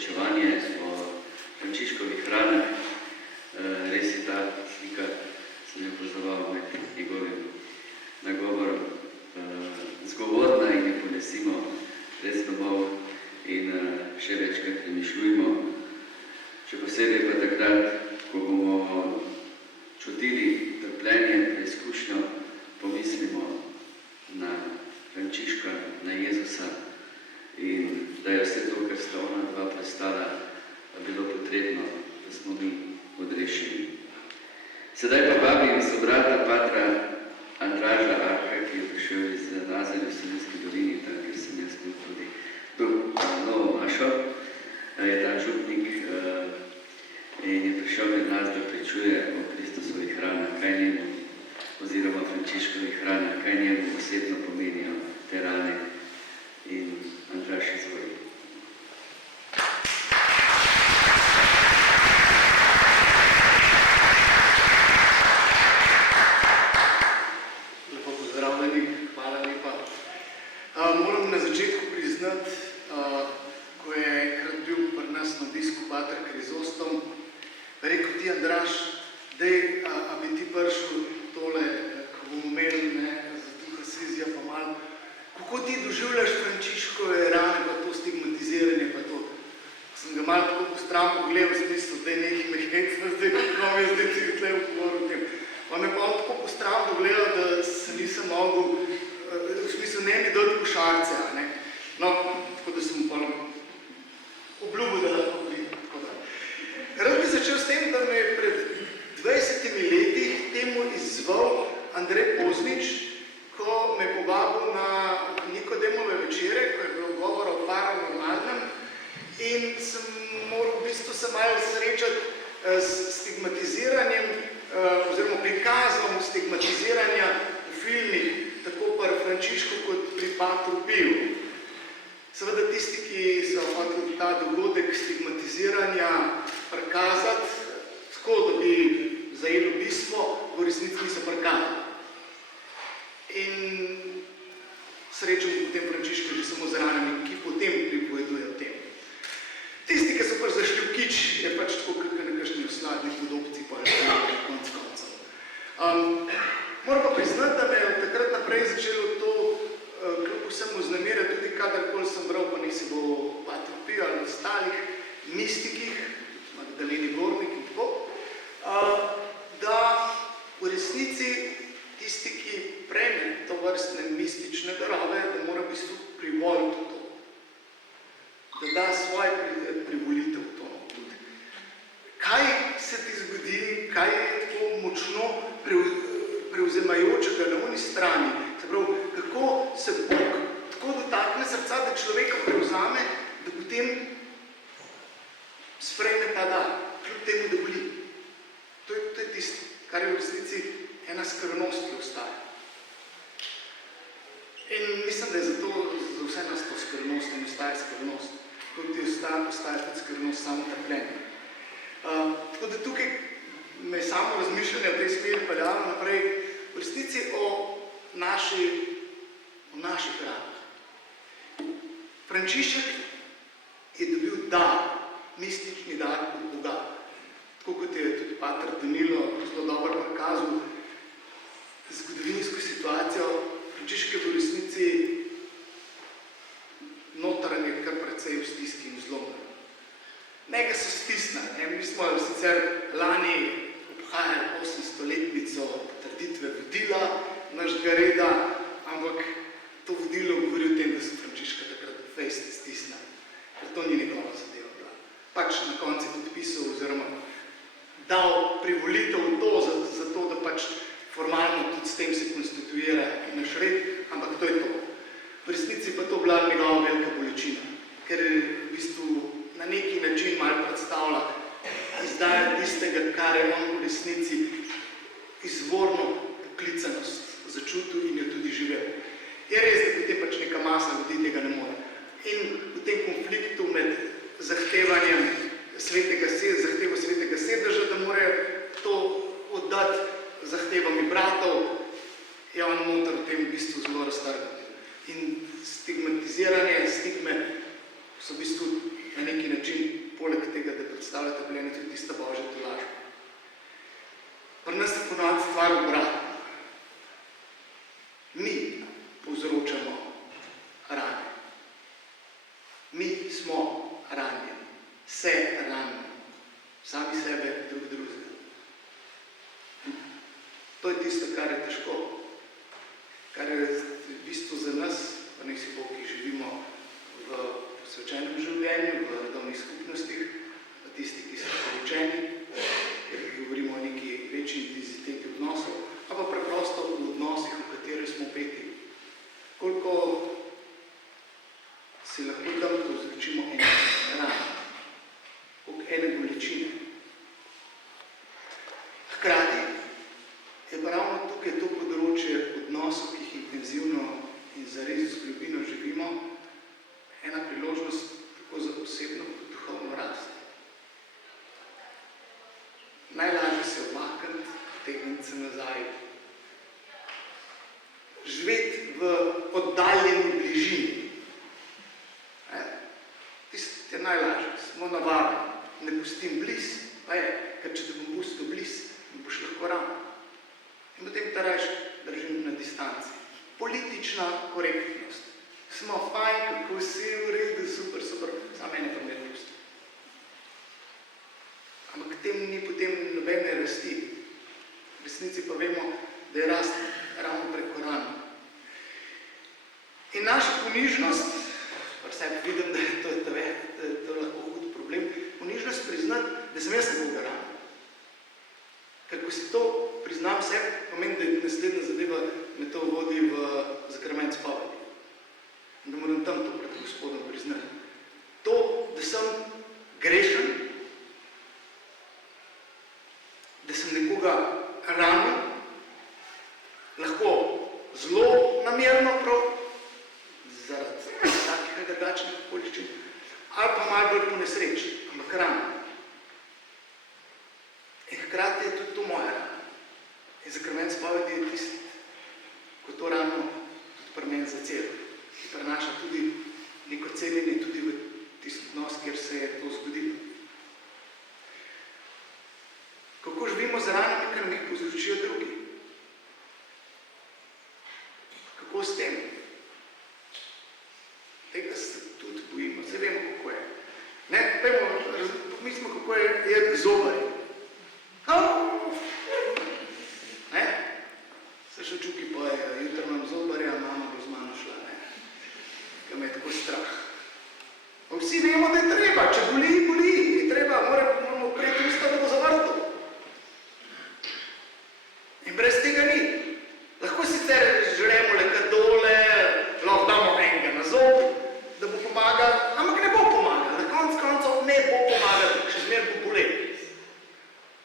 pričevanje o Frančiškovih ranah. Res je ta slika, sem jo poznaval med njegovim nagovorom, zgovorna in jo ponesimo res domov in še večkrat premišljujmo. Še posebej pa takrat, ko bomo čutili trpljenje, preizkušnjo, pomislimo na Frančiška, na Jezusa in da je vse to, kar sta ona dva prestala, bilo potrebno, da smo mi odrešeni. Sedaj pa vabim sobrata patra Andraža Arka, ki je prišel iz Nazarja v Savinjski dolini, tam, kjer sem jaz bil tudi tu Novo Mašo, je ta župnik in je prišel med nas, da pričuje o Kristusovih ranah, kaj njemu, oziroma Frančiškovih ranah, kaj njemu osebno pomenijo te rane. In Andraž, izvoli. Lepo pozdravljeni, hvala lepa. Moram na začetku priznati, ko je enkrat bil pri nas na obisku pater Krizostom, rekel ti, Andraž, dej, a bi ti prišel tole, ko bomo imeli za duha Sizija pa malo, kako ti doživljaš Frančiškove rane, pa to stigmatiziranje, pa to. Sem ga malo tako po stran pogledal, v smislu, da je nekaj mehecno, zdaj kako mi je zdaj ti tle govoril o tem. On je pa tako po stran pogledal, da se nisem mogel, v smislu, ne mi dati košarce, a ne. No, tako da sem pa obljubil, da lahko pride. Rad bi začel s tem, da me je pred 20 leti temu izzval Andrej Poznič, ko me je povabil na Nikodemove večere, ko je bilo govora o paranormalnem in sem moral v bistvu se malo srečati s stigmatiziranjem oziroma prikazom stigmatiziranja v filmih, tako pri Frančišku kot pri Patru Piju. Seveda tisti, ki so hoteli ta dogodek stigmatiziranja prikazati tako, da bi zajelo bistvo, v resnici niso prikazali. In srečal potem Frančiška že samo z ranami, ki potem pripoveduje o tem. Tisti, ki so pač zašli v kič, je pač tako, kakor nekakšni osladni podobci, pa je konc koncev. Moram pa priznati, da me je od takrat naprej začelo to kljub vsemu vznemirjati, tudi kadarkoli sem bral, pa nisi bo Patru Piju ali ostalih mistikih, Magdaleni Gornik in tako, da v resnici tisti, ki prejme to vrstne mistične darove, da mora v bistvu privoliti to. Da da svoje privolitev v to. Kaj se ti zgodi, kaj je tako močno prevzemajočega na oni strani? Se pravi, kako se Bog tako dotakne srca, da človeka prevzame, da potem sprejme ta dar, kljub temu, da boli. To je tisto, kar je v resnici ena skrivnost, ki ostaja. In mislim, da je zato za vse nas to skrivnost in ostaja skrivnost. Kot ti ostaja tudi skrivnost samo trpljenje. Tako da tukaj me je samo razmišljanje o tej smeri peljalo naprej v resnici o naših ranah. Frančišek je dobil dar, mistični dar od Boga. Tako kot je tudi pater Danilo zelo dobro prikazal zgodovinsko situacijo, Frančišek je v resnici notranje kar precej v stiski in zlomu. Nekaj so stisnali. Mi smo sicer lani obhajali 800-letnico potrditve vodila našega reda, ampak to vodilo govori o tem, da so Frančiška takrat fejst stisnali, ker to ni njegova zadeva bila. Pač na koncu je podpisal oziroma dal privolitev v to, zato da pač formalno tudi s tem se konstituira naš red, ampak to je to. V resnici pa to bila njegova velika bolečina, ker v bistvu na neki način malo predstavlja izdaja tistega, kar je on v resnici izvorno poklicanost začutil in jo tudi živel. Je res, da potem pač neka masa ljudi tega ne more. In v tem konfliktu med zahtevanjem zahtevo svetega sedeža, da more to oddati zahtevami bratov, je on noter v tem v bistvu zelo raztrgati. In stigmatiziranje, stigme so v bistvu na neki način način, poleg tega, da predstavlja trpljenje, tudi tista božja tolažba. Pri nas je ponovno stvar obratna. Mi povzročamo rane. Mi smo ranjeni. Se ranimo. Sami sebe, drug drugega. To je tisto, kar je težko. Kar je v bistvu za nas, pa nek si Bog, ki živimo v posvečenem življenju, v redovnih skupnostih, pa tisti, ki so poučeni, ker govorimo o neki večji intenziteti odnosov, a pa preprosto v odnosih, v kateri smo peti. Koliko si lahko tam povzročimo ene rane, koliko ene bolečine. Hkrati je pa ravno tukaj to področje odnosov, ki jih intenzivno in zares z globino živimo, ena priložnost tako za osebno kot duhovno rast. Najlažje se odmakniti, potegniti se nazaj. Živeti v oddaljeni bližini. Tisto je najlažje. Smo navadni. Ne pustim bliz, pa je, ker če te bom pustil bliz, mi boš lahko ravno. In potem ta rajš držim na distanci. Politična korektnost. Smo fajn, kako vsi v redu, super, super, samo mene pa ne pusti. Ampak tem ni potem nobene rasti. V resnici pa vemo, da je rast ravno preko rana. In naša ponižnost, pa sebi vidim, da je to lahko hud problem, ponižnost priznati, da sem jaz nekoga rana. Ker ko si to priznam sebi, pomeni, da je naslednja zadeva me to vodi v zakrament spovedi. In da moram tam to pred Gospodom priznati. To, da sem grešen, da sem nekoga ranil, lahko zelo namerno prav, zaradi takih drugačnih okoliščin, ali pa malo bolj po nesreči, ampak ranil. In hkrati je tudi to moja rana. In zakrament spovedi je tisti, ko to rano tudi pri meni zaceli, ki prenaša tudi neko celjenje tudi v tisti odnos, kjer se je to zgodilo. Kako živimo z ranami, ker nam jih povzročijo drugi? Kako s tem? Tega se tudi bojimo, zdaj vemo, kako je. Ne, mislimo, kako je zobarje. Ne? Se še čuki pojejo, jutro imam zobarja, mama bo z mano šla, ne? Ker me je tako strah. Pa vsi vemo, da je treba, če boli, boli, je treba, moramo preti usta, da bo zavrto. In brez tega ni. Lahko sicer žremo leka dole, lahko damo enega na zob, da bo pomagal, ampak ne bo pomagal, na koncu ne bo pomagal, še zmer bo bolel.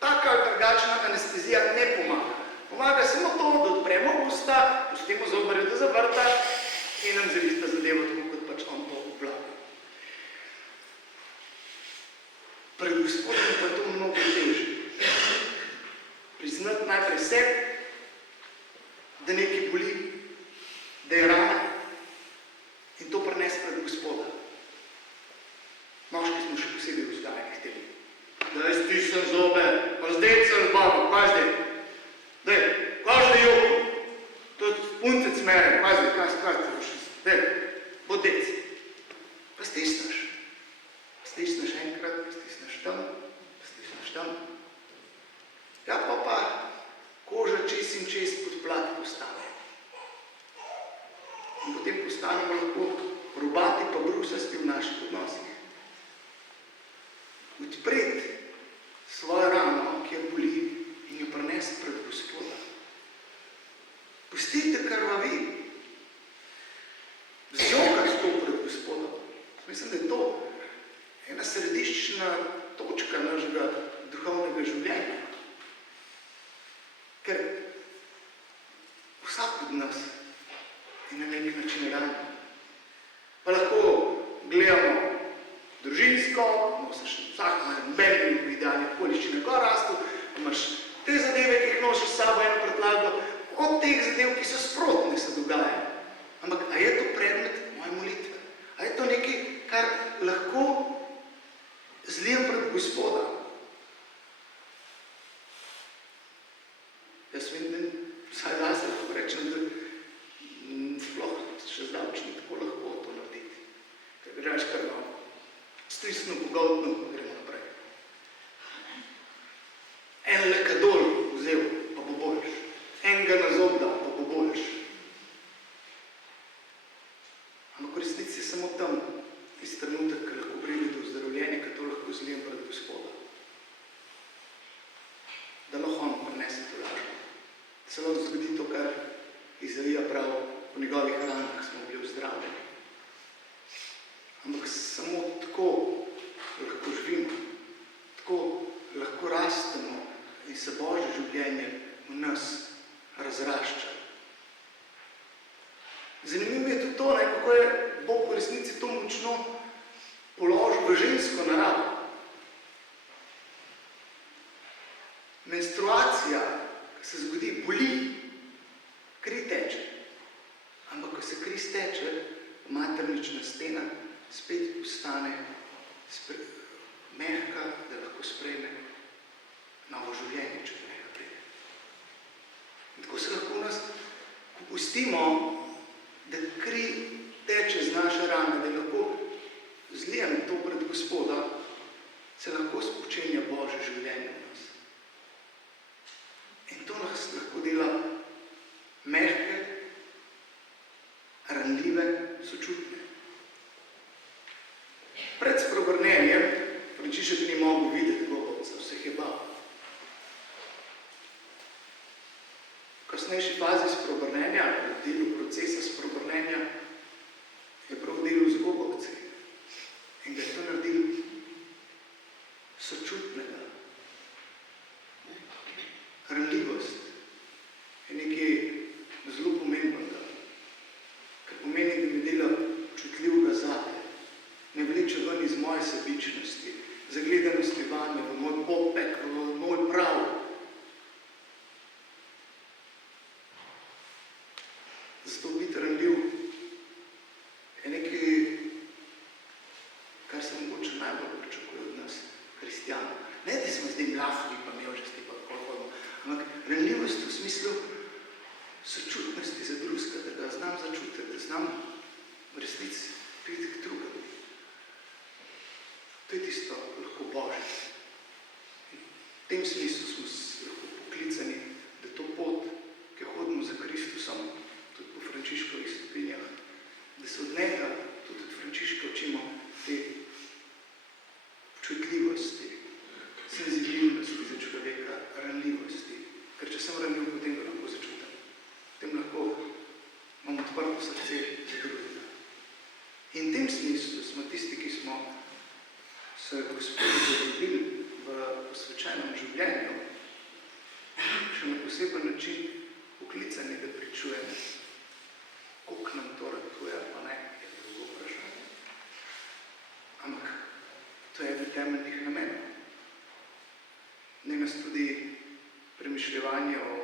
Taka ali drugačna anestezija ne pomaga. Pomaga samo to, da odpremo usta, pustimo zobarje, da zavrta in nam zavista zadevo, tako kot pač on to obvlada. Pred Gospodom pa je to mnogo težje. Priznati najprej sebi, da nekaj boli, da je rana in to prinesti pred Gospoda. Moški smo še posebej vzgajeni k temu. Daj stisnem zobe, pa zdaj sem z babo, kaj zdaj? Daj, kaj zdaj joko? To je puncec mere, kaj zdaj, kaj te boš? Daj, bodec. Pa stisneš. Stisneš enkrat, pa stisneš tam. Ja, pa koža čez in čez pod plat postane. In potem postanemo lahko robati pa brusasti v naših odnosih. Odpreti svojo rano, kjer boli, in jo prinesti pred Gospoda. Pustite krvavi. Zjokaj to pred Gospodom. Mislim, da je to ena središčna točka našega duhovnega življenja. Ker vsak od nas je na nek način ranjen. Pa lahko gledamo družinsko, nosiš vsak na belgiju, v idealnih okoliščinah gor rastu, imaš te zadeve, ki jih nosiš s sabo eno predlago, od teh zadev, ki so sprotne, se dogajajo. Ampak, a je to predmet moje molitve? A je to nekaj, kar lahko Gospoda. Jaz vem, da vsaj zase lahko rečem, da sploh še zdavč ni tako lahko to narediti. Ker greš kar stisno, pogoltno, gremo naprej. En lekadol vzel, pa bo boljš. Enega na zob dal, pa bo boljš. Ampak v resnici je samo tam tisti trenutek, ko lahko pride do ozdravljenja, ko to lahko zlijem pred Gospoda. Da lahko on prinese to lažbo. Da se lahko zgodi to, kar Izajija pravi, po njegovih ranah smo bili ozdravljeni. Ampak samo tako lahko živimo, tako lahko rastemo in se Božje življenje v nas razrašča. Zanimivo je tudi to, kako je Bog v resnici to močno položil v žensko naravo. Menstruacija, ko se zgodi, boli, kri teče. Ampak ko se kri steče, maternična stena spet postane mehka, da lahko sprejme novo življenje, če do njega pride. In tako se lahko v nas, ko pustimo, da kri teče z naše rane, da lahko zlijem to pred Gospoda, se lahko spočenja Božje življenje v nas. In to nas lahko dela mehke, ranljive, sočutne. Pred spreobrnenjem Frančišek ni mogel videti Gogovca, vseh je bal. V kasnejši fazi spreobrnenja, v delu procesa spreobrnenja, je prav delal z Gogovci. In ga je to naredil sočutnega. Ranljivost je nekaj zelo pomembnega, kar pomeni, da me dela občutljivega zate. Ne vleče ven iz moje sebičnosti, zagledanosti vame, v moj popek, v moj prav. Zato biti ranljiv je nekaj, kar se mogoče najbolj pričakuje od nas, hristijanov. Ne, da smo zdaj mlafni, pa mevžesti, pa koliko, ampak ranljivost v smislu sočutnosti za drugega, da ga znam začutiti, da znam v resnici priti k drugemu. To je tisto lahko Božje. V tem smislu smo lahko poklicani, da to pot, ki hodimo za Kristusom, tudi po Frančiškovih stopinjah, da se od njega, tudi od Frančiška učimo te občutljivosti, senzibilnosti za človeka, ranljivosti. Ker če sem ranljiv, potem ga lahko začutim. Potem lahko imam odprto srce za drugega. In v tem smislu smo tisti, ki smo se Gospodu zaljubili v posvečenem življenju, še na poseben način poklicani, da pričujemo, koliko nam to raduje, pa ne, je drugo vprašanje. Ampak to je eden temeljnih namenov. Ne nas tudi premišljevanje o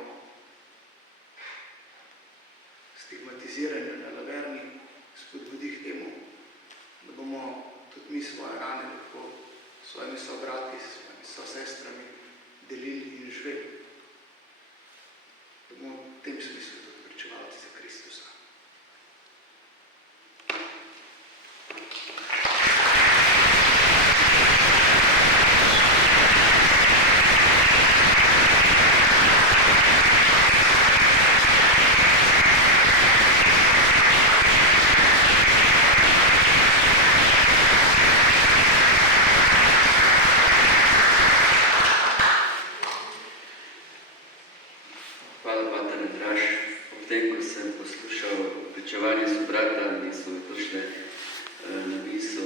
stigmatiziranju na laverni spodbudi k temu, da bomo tudi mi svoje rane lahko s svojimi sobrati, s svojimi sosestrami delili in živeli. Da bomo v tem smislu tudi pričevalci za Kristusa. Hvala, pater Andraž. Ob tem, ko sem poslušal pričevanje sobrata, mi so prišle na misel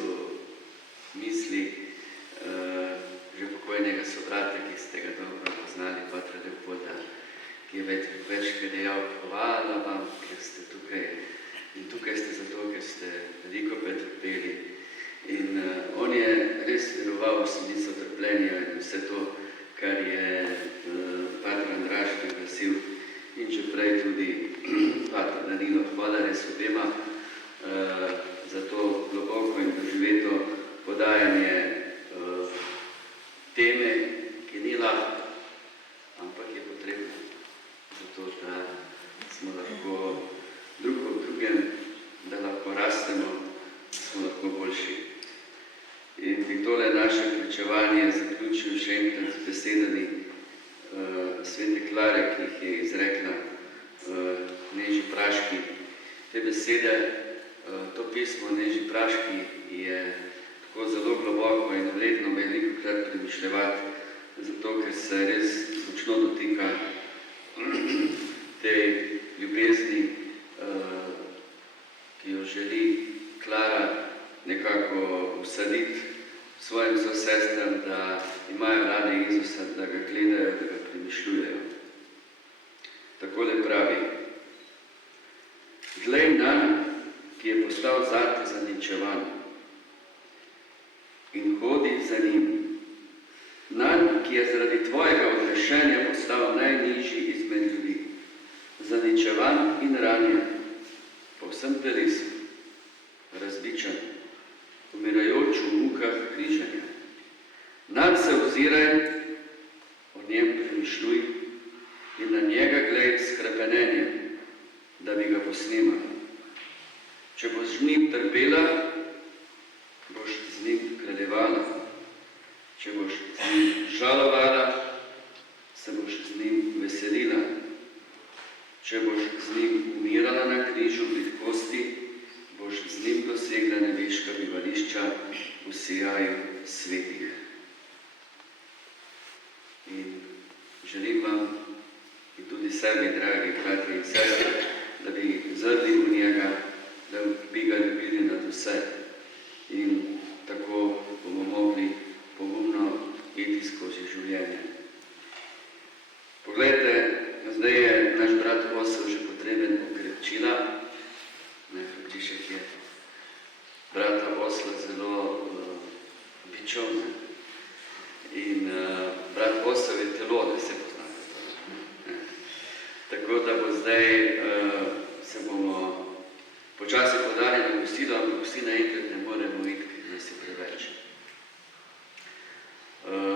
pričevanje zaključil še enkrat z besedami svete Klare, ki jih je izrekla Neži Praški. Te besede, to pismo Neži Praški je tako zelo globoko in vredno velikokrat premišljevati, zato ker se res močno dotika te ljubezni, ki jo želi Klara nekako vsaditi svojim sosestram, da imajo radi Jezusa, da ga gledajo, da ga premišljujejo. Takole pravi: Glej nanj, ki je postal zate zaničevan, in hodi za njim. Nanj, ki je zaradi tvojega odrešenja postal najnižji izmed ljudi, zaničevan in ranjen, po vsem telesu, razbičan, umirajoč v mukah križanja. Nanj se oziraj, o njem premišljuj in na njega glej s hrepenenjem, da bi ga posnemal. Če boš z njim trpela, boš z njim kraljevala. Če boš z njim žalovala, se boš z njim veselila. Če boš z njim umirala na križu plitkosti, boš z njim dosegla nebeška bivališča v sijaju svetih. In želim vam in tudi sebi, dragi bratje in sestre, da bi zrli v njega, da bi ga ljubili nad vse. In tako bomo mogli pogumno iti skozi življenje. Poglejte, zdaj je naš brat Osel že potreben okrepčila. Frančišek je brata Osla zelo bičal. In brat Osel je telo, da se poznate to. Tako da bo zdaj se bomo počasi podali na kosilo, ampak vsi naenkrat ne moremo iti, ker nas je preveč.